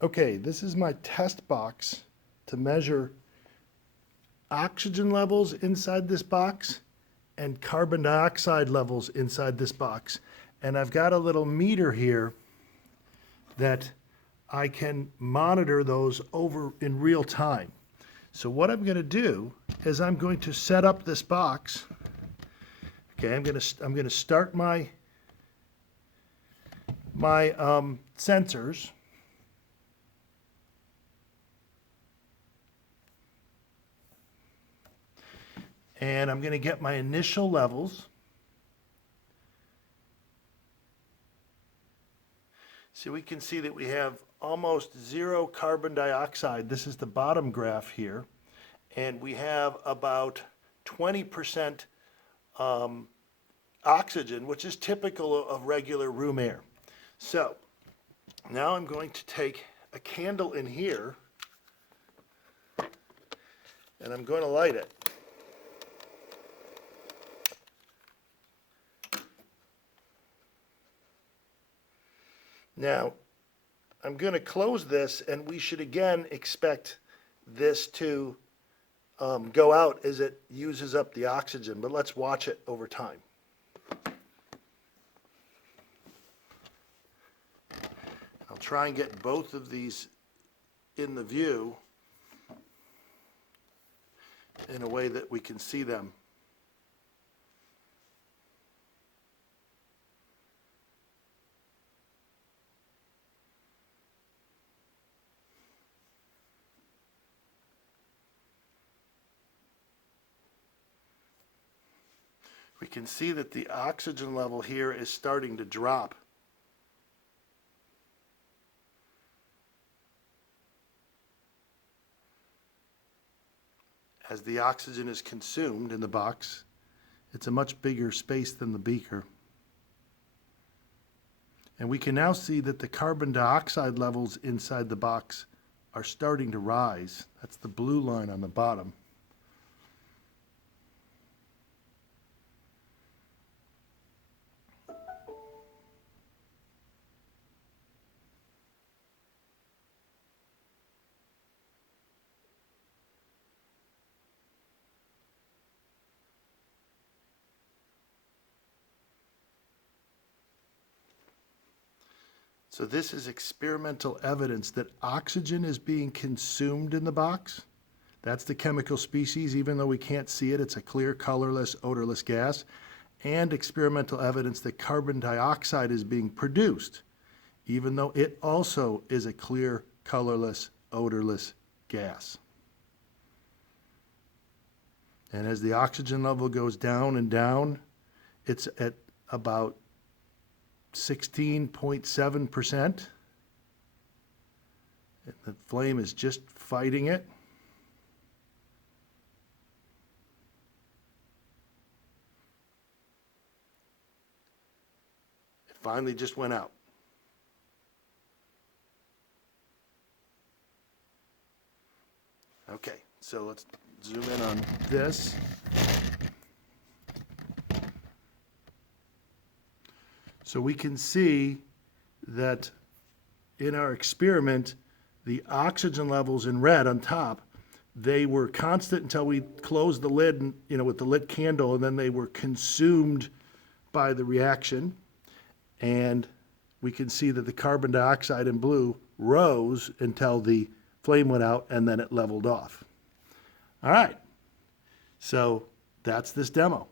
Okay, this is my test box to measure oxygen levels inside this box and carbon dioxide levels inside this box. And I've got a little meter here that I can monitor those over in real time. So what I'm going to do is I'm going to set up this box. Okay, I'm going to start my sensors. And I'm going to get my initial levels. So we can see that we have almost zero carbon dioxide. This is the bottom graph here. And we have about 20% oxygen, which is typical of regular room air. So now I'm going to take a candle in here and I'm going to light it. Now, I'm going to close this, and we should again expect this to go out as it uses up the oxygen, but let's watch it over time. I'll try and get both of these in the view in a way that we can see them. We can see that the oxygen level here is starting to drop. As the oxygen is consumed in the box, it's a much bigger space than the beaker. And we can now see that the carbon dioxide levels inside the box are starting to rise. That's the blue line on the bottom. So this is experimental evidence that oxygen is being consumed in the box. That's the chemical species. Even though we can't see it, it's a clear, colorless, odorless gas. And experimental evidence that carbon dioxide is being produced, even though it also is a clear, colorless, odorless gas. And as the oxygen level goes down and down, it's at about 16.7%. And the flame is just fighting it. It finally just went out. Okay, so let's zoom in on this. So we can see that in our experiment, the oxygen levels in red on top, they were constant until we closed the lid, with the lit candle, and then they were consumed by the reaction. And we can see that the carbon dioxide in blue rose until the flame went out, and then it leveled off. All right, so that's this demo.